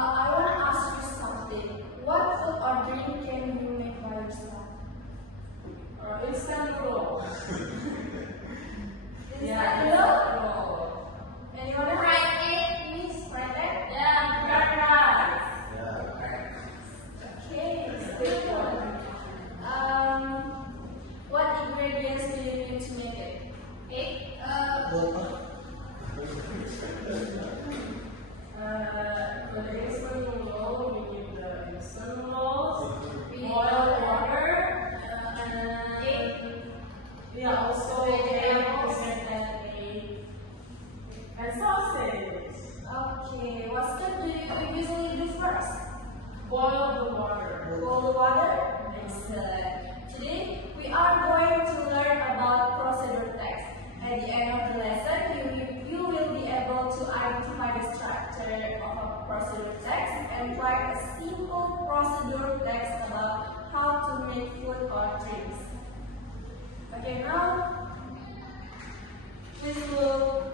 I want to ask you something. What food or drink can you make by yourself? Instant noodle. Instant noodle? Anyone? Fried egg, please. Fried egg? Yeah, fried rice. Okay, good one. What ingredients do you need to make it? Egg? For the instant noodle, we need the instant noodles, boiled water, and Egg. yeah, also eggs and sausage. Okay, what step do you usually do first? Boil the water. Boil the water? Excellent. Today, we are going to learn about procedure text. At the end of the lesson, you will be able to identify the structure of a procedure text and write a simple procedure text about how to make food or drinks. Okay, now, please look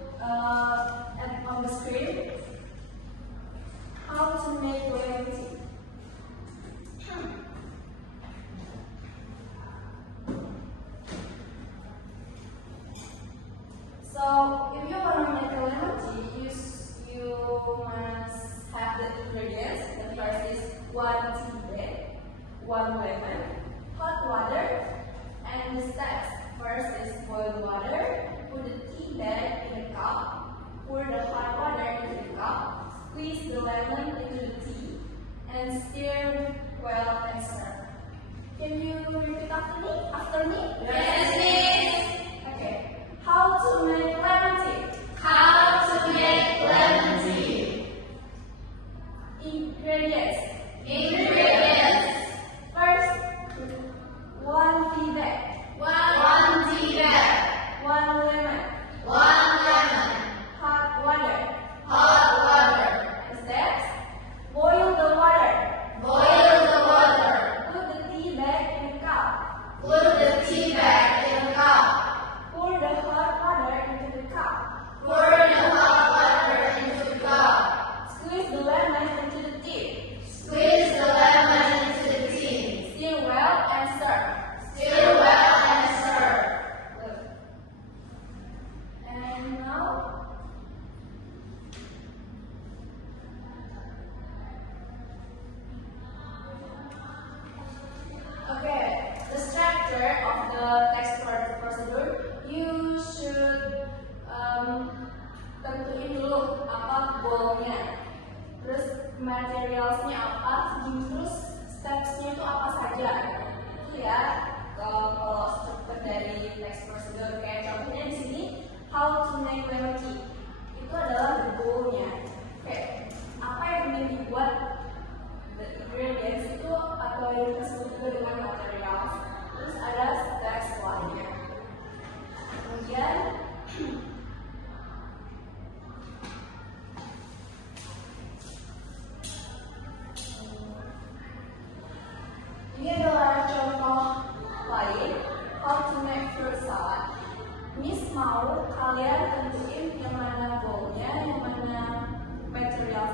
on the screen how to make lemon tea. So, if you want to make a lemon tea, you must have the ingredients. The first is 1 tea bag, 1 lemon, hot water, and the steps. First is boil water, put the tea bag in a cup, pour the hot water into the cup, squeeze the lemon into the tea, and stir well and serve. Can you repeat after me? Yes, miss. Okay. How to make lemon tea? How to make lemon tea? Ingredients. Ingredients: First, 1 tea bag, 1 tea bag, 1 lemon, 1 lemon, hot water. hot water. And steps: boil the water, Boil the water. put the tea bag in a cup, Put the tea bag in a cup. pour the hot water into the cup, Pour the hot water into the cup. squeeze the lemon into the tea, Squeeze the lemon into the tea. stir well and serve. Stir well and serve. Good. And now, okay, the structure of the text procedure, you should tentuin dulu apa goalnya, terus materialsnya apa, terus stepsnya itu apa saja. Itu ya, kalau struktur dari text procedure kayak contohnya di sini, how to make lemon tea, itu adalah the goalnya. Oke, apa yang ingin dibuat, the ingredients itu atau yang disebut juga dengan materials, terus ada steps lainnya. Kemudian ini adalah contoh lain how to make fruit salad. Miss mau kalian tentuin yang mana goalnya, yang mana material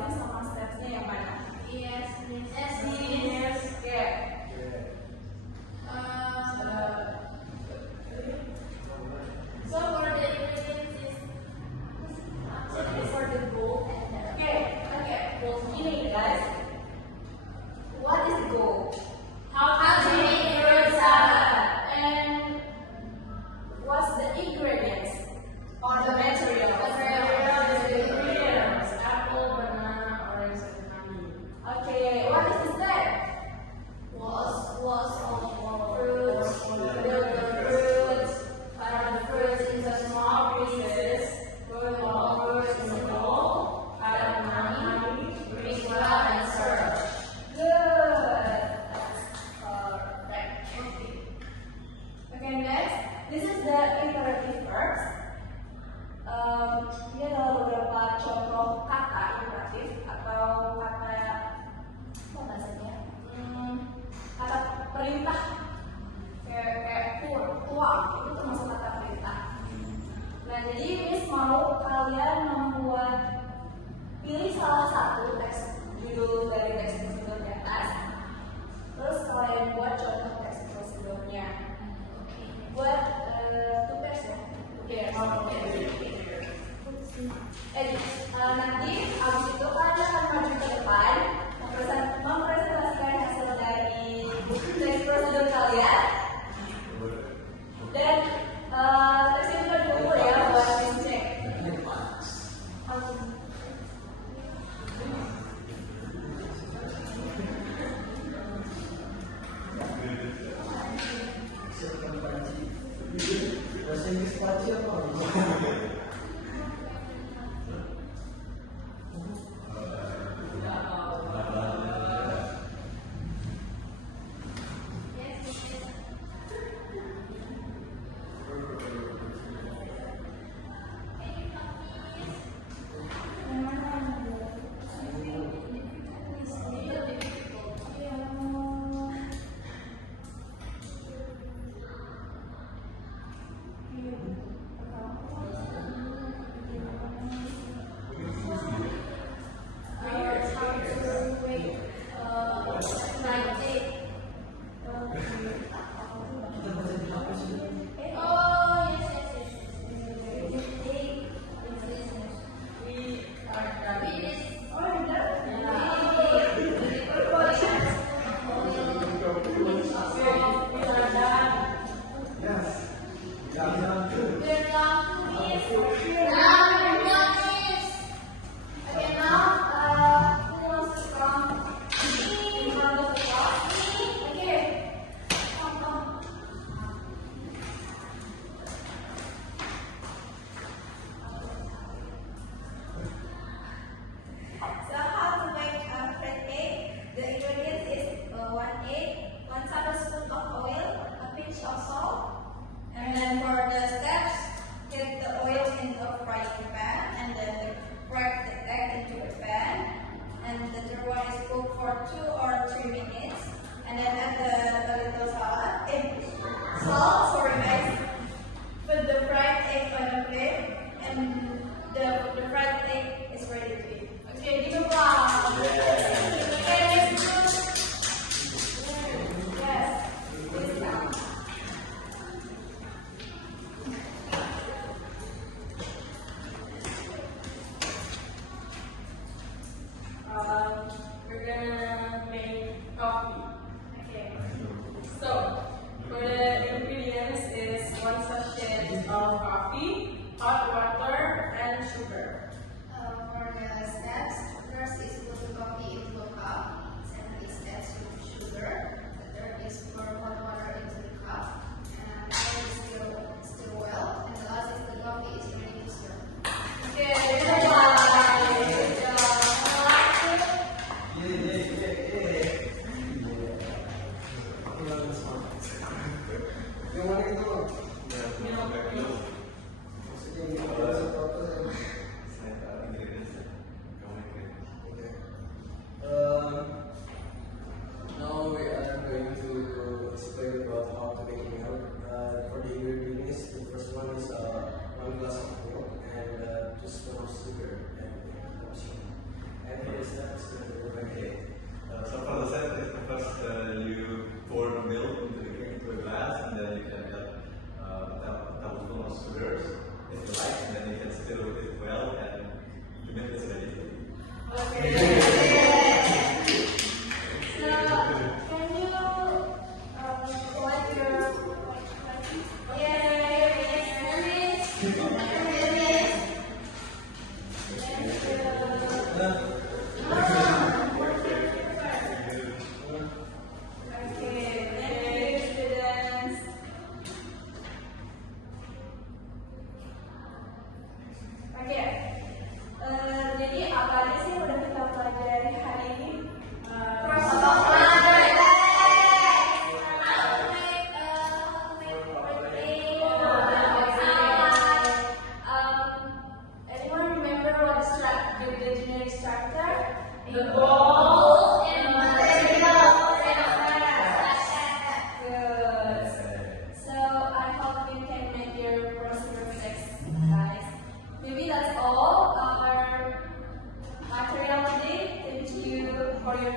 everyone is cooked for 2 or 3 minutes, and then add the little salt, sorry guys. Put the fried egg on the plate, and the fried egg is ready to eat. Okay, give a applause. Okay, let's do. Yes, please count. We're gonna make coffee. Okay. So, for the ingredients is 1 sachet of coffee, hot water, and sugar. For the steps, first is put the coffee into a cup. Second is add sugar. The third is pour hot water into the cup. And third is still well. And the last is the coffee is ready to serve. Okay, good job. Now we are going to explain about how to make milk. For the ingredients, the first one is 1 glass of milk and 2 spoons of sugar and for the steps, Okay. So for the set, first you pour the milk into a glass, and then you can add a tablespoon of sugars if you like, and then you can stir it well, and the milk is ready. Okay. So, can you collect your jadi apa aja sih yang udah kita pelajari hari ini? Anyone remember what the generic structure? The bowl and material. Good. So I hope you can make your procedure fix, guys. Maybe that's all our material today. Thank you for your